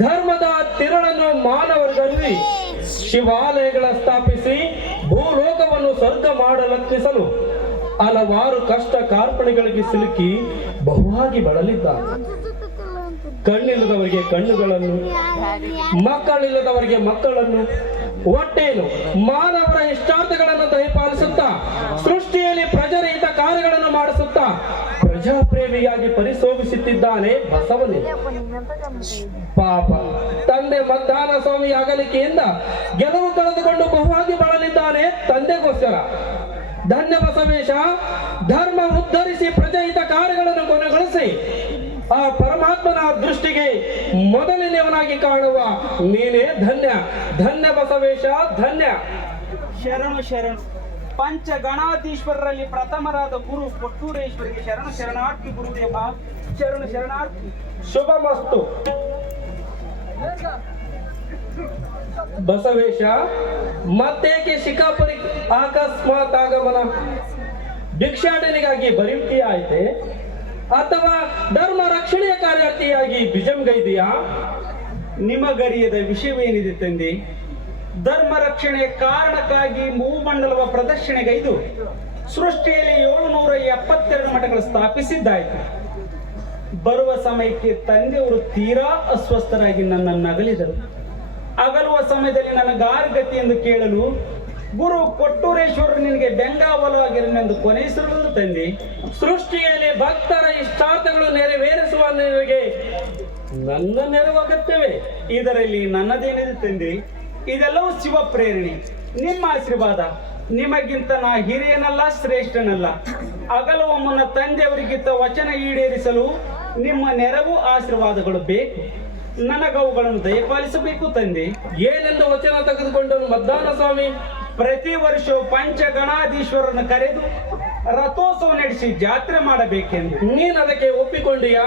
ಧರ್ಮದ ತಿರುಳನ್ನು ಮಾನವರಲ್ಲಿ ಶಿವಾಲಯಗಳ ಸ್ಥಾಪಿಸಿ ಭೂಲೋಕವನ್ನು ಸ್ವರ್ಗ ಮಾಡಲತ್ನಿಸಲು ಹಲವಾರು ಕಷ್ಟ ಕಾರ್ಪಣೆಗಳಿಗೆ ಸಿಲುಕಿ ಬಹುವಾಗಿ ಬಳಲಿದ್ದಾರೆ. ಕಣ್ಣಿಲ್ಲದವರಿಗೆ ಕಣ್ಣುಗಳನ್ನು, ಮಕ್ಕಳಿಲ್ಲದವರಿಗೆ ಮಕ್ಕಳನ್ನು ಒಟ್ಟೇನು ಮಾನವರ ಇಷ್ಟಾರ್ಥಗಳನ್ನು ದಯಪಾಲಿಸುತ್ತಾ, ಸೃಷ್ಟಿಯಲ್ಲಿ ಪ್ರಜರಹಿತ ಕಾರ್ಯಗಳನ್ನು ಮಾಡಿಸುತ್ತಾ ಪ್ರಜಾಪ್ರೇಮಿಯಾಗಿ ಪರಿಶೋಭಿಸುತ್ತಿದ್ದಾನೆ ಬಸವನೇ. ಪಾಪ. ತಂದೆ ಮದ್ದಾನ ಸ್ವಾಮಿ ಅಗಲಿಕೆಯಿಂದ ಗೆಲುವು ಕಳೆದುಕೊಂಡು ಬಹುವಾಗಿ ಬಳಲಿದ್ದಾನೆ ತಂದೆಗೋಸ್ಕರ. ಧನ್ಯ ಬಸವೇಶ ಧರ್ಮ ಉದ್ಧರಿಸಿ ಪ್ರಜಯಿತ ಕಾರ್ಯಗಳನ್ನು ಕೊನೆಗೊಳಿಸಿ. ಆ ಪರಮಾತ್ಮನ ದೃಷ್ಟಿಗೆ ಮೊದಲನೆಯವನಾಗಿ ಕಾಣುವ ನೀನೇ ಧನ್ಯ. ಧನ್ಯ ಬಸವೇಶ ಧನ್ಯ. ಶರಣು ಶರಣು. ಪಂಚ ಗಣಾಧೀಶ್ವರರಲ್ಲಿ ಪ್ರಥಮರಾದ ಗುರು ಕೊಟ್ಟೂರೇಶ್ವರಿಗೆ ಶರಣು ಶರಣಾರ್ಥಿ ಗುರುದೇವ ಶರಣು ಶರಣಾರ್ಥಿ. ಶುಭ ಮಸ್ತು ಬಸವೇಶ, ಮತ್ತೇಕೆ ಶಿಕಾಪುರಿ ಅಕಸ್ಮಾತ್ ಆಗಮನ? ಭಿಕ್ಷಾಟನೆಗಾಗಿ ಬರುವಿಕೆ ಆಯ್ತೆ? ಅಥವಾ ಧರ್ಮ ರಕ್ಷಣೆಯ ಕಾರ್ಯಾರ್ಥಿಯಾಗಿ ಬಿಜಂಗೈದೆಯಾ? ನಿಮಗರಿಯದ ವಿಷಯವೇನಿದೆ ತಂದೆ? ಧರ್ಮ ರಕ್ಷಣೆಯ ಕಾರಣಕ್ಕಾಗಿ ಮೂಮಂಡಲವ ಪ್ರದರ್ಶನೆಗೈದು ಸೃಷ್ಟಿಯಲ್ಲಿ ಏಳುನೂರ ಎಪ್ಪತ್ತೆರಡು ಮಠಗಳು ಸ್ಥಾಪಿಸಿದ್ದಾಯಿತು. ಬರುವ ಸಮಯಕ್ಕೆ ತಂದೆಯವರು ತೀರಾ ಅಸ್ವಸ್ಥರಾಗಿ ನನ್ನನ್ನು ನಗಲಿದರು. ಅಗಲುವ ಸಮಯದಲ್ಲಿ ನನ್ನ ಗಾರ್ಗತಿ ಎಂದು ಕೇಳಲು, ಗುರು ಕೊಟ್ಟೂರೇಶ್ವರರು ನಿನಗೆ ಬೆಂಗಾವಲವಾಗಿರನೆಂದು ಕೊನೆಯಿಸಿರುವುದು ತಂದೆ. ಸೃಷ್ಟಿಯಲ್ಲಿ ಭಕ್ತರ ಇಷ್ಟಾರ್ಥಗಳು ನೆರವೇರಿಸುವ ನಿನಗೆ ನನ್ನ ನೆರವು ಅಗತ್ಯವೇ? ಇದರಲ್ಲಿ ನನ್ನದೇನಿದೆ ತಂದೆ? ಇದೆಲ್ಲವೂ ಶಿವ ಪ್ರೇರಣೆ. ನಿಮ್ಮ ಆಶೀರ್ವಾದ. ನಿಮಗಿಂತ ನಾ ಹಿರಿಯನಲ್ಲ, ಶ್ರೇಷ್ಠನಲ್ಲ. ಅಗಲುವ ಮುನ್ನ ತಂದೆಯವರಿಗಿಂತ ವಚನ ಈಡೇರಿಸಲು ನಿಮ್ಮ ನೆರವು ಆಶೀರ್ವಾದಗಳು ಬೇಕು. ನನಗವುಗಳನ್ನು ದಯಪಾಲಿಸಬೇಕು ತಂದೆ. ಏನೆಂದು ವಚನ ತೆಗೆದುಕೊಂಡನು ಮದ್ದಾನ ಸ್ವಾಮಿ? ಪ್ರತಿ ವರ್ಷ ಪಂಚಗಣಾಧೀಶ್ವರನ್ನು ಕರೆದು ರಥೋತ್ಸವ ನಡೆಸಿ ಜಾತ್ರೆ ಮಾಡಬೇಕೆಂದು. ನೀನು ಅದಕ್ಕೆ ಒಪ್ಪಿಕೊಂಡಿಯಾ?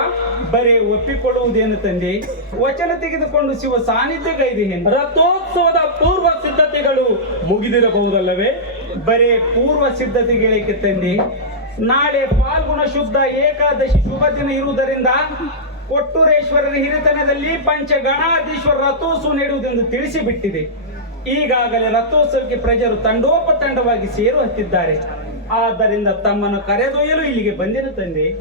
ಬರೀ ಒಪ್ಪಿಕೊಳ್ಳುವುದೇನು ತಂದೆ? ವಚನ ತೆಗೆದುಕೊಂಡು ಶಿವ ಸಾನ್ನಿಧ್ಯಗೈದೆ ಎಂದು. ರಥೋತ್ಸವದ ಪೂರ್ವ ಸಿದ್ಧತೆಗಳು ಮುಗಿದಿರಬಹುದಲ್ಲವೇ? ಬರೇ ಪೂರ್ವ ಸಿದ್ಧತೆಗಳಿಗೆ ತಂದೆ? ನಾಳೆ ಫಾಲ್ಗುಣ ಶುದ್ಧ ಏಕಾದಶಿ ಶುಭ ದಿನ ಇರುವುದರಿಂದ ಕೊಟ್ಟೂರೇಶ್ವರರ ಹಿರಿತನದಲ್ಲಿ ಪಂಚಗಣಾಧೀಶ್ವರ ರಥೋತ್ಸವ ನೀಡುವುದೆಂದು ತಿಳಿಸಿಬಿಟ್ಟಿದೆ. ಈಗಾಗಲೇ ರಥೋತ್ಸವಕ್ಕೆ ಪ್ರಜರು ತಂಡೋಪತಂಡವಾಗಿ ಸೇರು ಹತ್ತಿದ್ದಾರೆ. ಆದ್ದರಿಂದ ತಮ್ಮನ್ನು ಕರೆದೊಯ್ಯಲು ಇಲ್ಲಿಗೆ ಬಂದಿರು ತಂದೆ,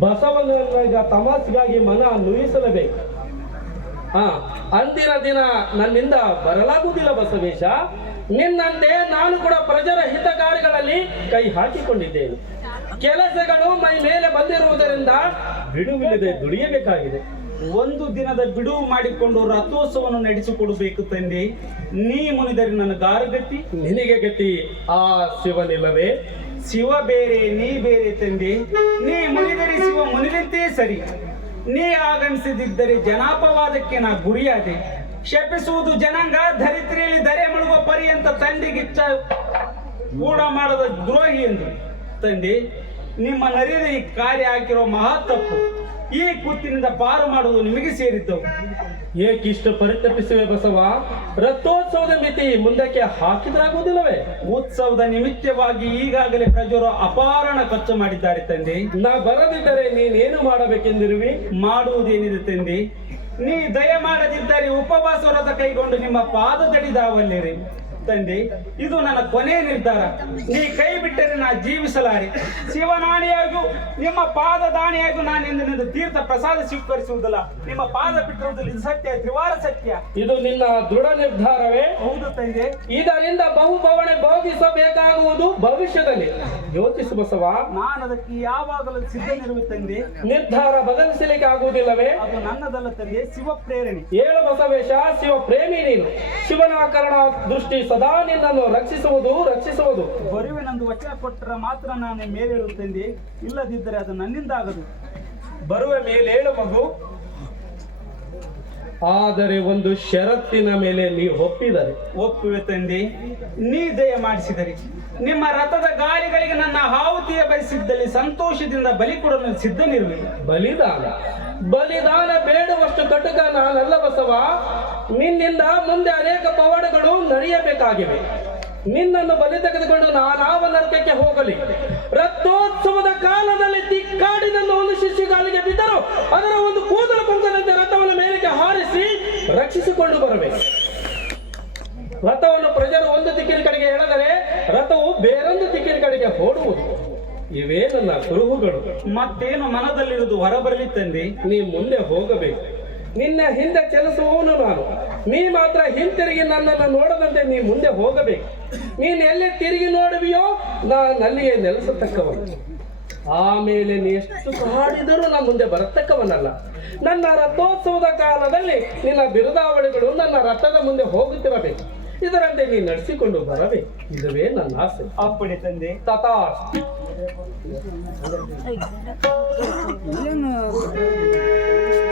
ಬಸವನ ತಮಾಸಿಗಾಗಿ ಮನ ನುಯಿಸಲೇಬೇಕು. ಹಾ, ಅಂದಿನ ದಿನ ನನ್ನಿಂದ ಬರಲಾಗುವುದಿಲ್ಲ ಬಸವೇಶ. ನಿನ್ನಂತೆ ನಾನು ಕೂಡ ಪ್ರಜರ ಹಿತಕಾರಿಗಳಲ್ಲಿ ಕೈ ಹಾಕಿಕೊಂಡಿದ್ದೇನೆ. ಕೆಲಸಗಳು ಮೈ ಮೇಲೆ ಬಂದಿರುವುದರಿಂದ ಬಿಡುವಿಲ್ಲದೆ ದುಡಿಯಬೇಕಾಗಿದೆ. ಒಂದು ದಿನದ ಬಿಡುವು ಮಾಡಿಕೊಂಡು ರಥೋತ್ಸವವನ್ನು ನಡೆಸಿಕೊಡಬೇಕು ತಂದೆ. ನೀ ಮುನಿದರೆ ನನ್ನ ಗಾರುಗತಿ ನಿನಗೆ ಗತಿ, ಆ ಶಿವನಿಲ್ಲವೇ? ಶಿವ ಬೇರೆ, ನೀ ಬೇರೆ ತಂದೆ. ನೀ ಮುನಿದರೆ ಶಿವ ಮುನಿದಂತೆ ಸರಿ. ನೀ ಆಗಮಿಸದಿದ್ದರೆ ಜನಾಪವಾದಕ್ಕೆ ನಾ ಗುರಿಯಾದೆ. ಶಪಿಸುವುದು ಜನಾಂಗ ಧರಿತ್ರಿಯಲ್ಲಿ ಧರೆ ಮುಳುಗುವ ಅಂತ ತಂದೆಗಿಚ್ಚ ಕೂಡ ಮಾಡದ ದ್ರೋಹಿ ಎಂದು. ತಂದೆ ನಿಮ್ಮ ನರಿಯದ ಈ ಕಾರ್ಯ ಹಾಕಿರೋ ಮಹಾ ತಪ್ಪು ಈ ಕುತ್ತಿನಿಂದ ಪಾರು ಮಾಡುವುದು ನಿಮಗೆ ಸೇರಿತ್ತು ಏಕಿಷ್ಟು ಪರಿತಪಿಸುವೆ ಬಸವ ರಥೋತ್ಸವದ ಮಿತಿ ಮುಂದಕ್ಕೆ ಹಾಕಿದ್ರಾಗುವುದಿಲ್ಲವೇ? ಉತ್ಸವದ ನಿಮಿತ್ತವಾಗಿ ಈಗಾಗಲೇ ಪ್ರಜರು ಅಪಾರಣ ಖರ್ಚು ಮಾಡಿದ್ದಾರೆ ತಂದೆ. ನಾ ಬರದಿದ್ದರೆ ನೀನೇನು ಮಾಡಬೇಕೆಂದಿರುವಿ? ಮಾಡುವುದೇನಿದೆ ತಂದೆ? ನೀ ದಯ ಮಾಡದಿದ್ದರೆ ಉಪವಾಸ ವ್ರತ ಕೈಗೊಂಡು ನಿಮ್ಮ ಪಾದ ತಡಿದಾವಲ್ಲಿರಿ. ತಂದೆ ಇದು ನನ್ನ ಕೊನೆ ನಿರ್ಧಾರ. ನೀ ಕೈ ಬಿಟ್ಟರೆ ನಾ ಜೀವಿಸಲಾರೆ. ಶಿವನಾಣಿಯಾಗೂ ನಿಮ್ಮ ಪಾದ ದಾಣಿಯಾಗೂ ನಾನು ಇಂದಿನಿಂದ ತೀರ್ಥ ಪ್ರಸಾದ ಸ್ವೀಕರಿಸುವುದಿಲ್ಲ. ನಿಮ್ಮ ಪಾದ ಬಿಟ್ಟಿರುವುದಿಲ್ಲ ಇದು ಸತ್ಯ ತ್ರಿವಾರ ಸತ್ಯ. ಇದು ನಿನ್ನ ದೃಢ ನಿರ್ಧಾರವೇ? ಹೌದು ತಂದೆ. ಇದರಿಂದ ಬಹುಭವಣೆ ಭೋಗಿಸಬೇಕಾಗುವುದು ಭವಿಷ್ಯದಲ್ಲಿ. ಯೋಚಿಸು ಬಸವ. ನಾನು ಅದಕ್ಕೆ ಯಾವಾಗಲೂ ಸಿದ್ಧನಿರುವ ತಂದೆ. ನಿರ್ಧಾರ ಬದಲಿಸಲಿಕ್ಕೆ ಆಗುವುದಿಲ್ಲವೇ? ಅದು ನನ್ನದಲ್ಲ ತಂದೆ ಶಿವ ಪ್ರೇರಣೆ ಏಳು ಬಸವೇಶ ಶಿವ ಪ್ರೇಮಿ ನೀನು. ಶಿವನಾಕರಣ ದೃಷ್ಟಿ ಸದಾ ನಿನ್ನನ್ನು ರಕ್ಷಿಸುವುದು ರಕ್ಷಿಸುವುದು. ಬರುವೆ ನಂದು ವಚನ ಕೊಟ್ಟರೆ ಮಾತ್ರ ನಾನು ಮೇಲೇಳುತ್ತೇನೆ ಇಲ್ಲದಿದ್ದರೆ ಅದು ನನ್ನಿಂದ ಆಗದು ಬರುವ ಮೇಲೇಳು ಮಗು. ಆದರೆ ಒಂದು ಷರತ್ತಿನ ಮೇಲೆ ನೀವು ಒಪ್ಪಿದರೆ. ಒಪ್ಪುವೆ ತಂದೆ ನೀ ದಯ ಮಾಡಿಸಿದರೆ. ನಿಮ್ಮ ರಥದ ಗಾಲಿಗಳಿಗೆ ನನ್ನ ಹಾವುತಿಯ ಬಯಸಿದ್ದಲ್ಲಿ ಸಂತೋಷದಿಂದ ಬಲಿ ಕೊಡಲು ಸಿದ್ಧನಿರುವೆ. ಬಲಿದಾನ. ಬಲಿದಾನ ಬೇಡುವಷ್ಟು ಕಟುಕ ನಾನಲ್ಲ ಬಸವ. ನಿನ್ನಿಂದ ಮುಂದೆ ಅನೇಕ ಪವಾಡಗಳು ನಡೆಯಬೇಕಾಗಿವೆ. ನಿನ್ನನ್ನು ಬಲಿ ತೆಗೆದುಕೊಂಡು ನಾನಾವ ನರಕಕ್ಕೆ ಹೋಗಲಿ. ರಥೋತ್ಸವದ ಕಾಲದಲ್ಲಿ ತಿಕ್ಕಾಡಿ ನನ್ನ ಒಂದು ಶಿಷ್ಯಗಾಲಿಗೆ ಬಿದ್ದರು ಅದರ ಒಂದು ಕೂದಲು ಪಂಕದಂತೆ ರಥವನ್ನು ಮೇಲಕ್ಕೆ ಹಾರಿಸಿ ರಕ್ಷಿಸಿಕೊಂಡು ಬರಬೇಕು ರಥವನ್ನು ಪ್ರಜರು ಒಂದು ದಿಕ್ಕಿನ ಕಡೆಗೆ ಎಳೆದರೆ ರಥವು ಬೇರೊಂದು ದಿಕ್ಕಿನ ಕಡೆಗೆ ಓಡುವುದು. ಇವೇ ನನ್ನ ಕುರುಹುಗಳು. ಮತ್ತೇನು ಮನದಲ್ಲಿರುವುದು ಹೊರಬರಲಿ ತಂದೆ. ನೀ ಮುಂದೆ ಹೋಗಬೇಕು. ನಿನ್ನ ಹಿಂದೆ ಚಲಿಸುವವನು ನಾನು. ನೀ ಮಾತ್ರ ಹಿಂತಿರುಗಿ ನನ್ನನ್ನು ನೋಡದಂತೆ ನೀ ಮುಂದೆ ಹೋಗಬೇಕು. ನೀನು ಎಲ್ಲಿ ತಿರುಗಿ ನೋಡುವಿಯೋ ನಾನು ಅಲ್ಲಿಯೇ ನೆಲೆಸತಕ್ಕವನು. ಆಮೇಲೆ ನೀ ಎಷ್ಟು ಕಾಡಿದರೂ ನಾ ಮುಂದೆ ಬರತಕ್ಕವನಲ್ಲ. ನನ್ನ ರಥೋತ್ಸವದ ಕಾಲದಲ್ಲಿ ನಿನ್ನ ಬಿರುದಾವಳಿಗಳು ನನ್ನ ರಥದ ಮುಂದೆ ಹೋಗುತ್ತಿರಬೇಕು. ಇದರಂತೆ ನೀ ನಡೆಸಿಕೊಂಡು ಬರಬೇಕು. ಇದುವೇ ನನ್ನ ಆಸೆ. ಅಪ್ಪಣೆ ತಂದೆ. ತಥಾ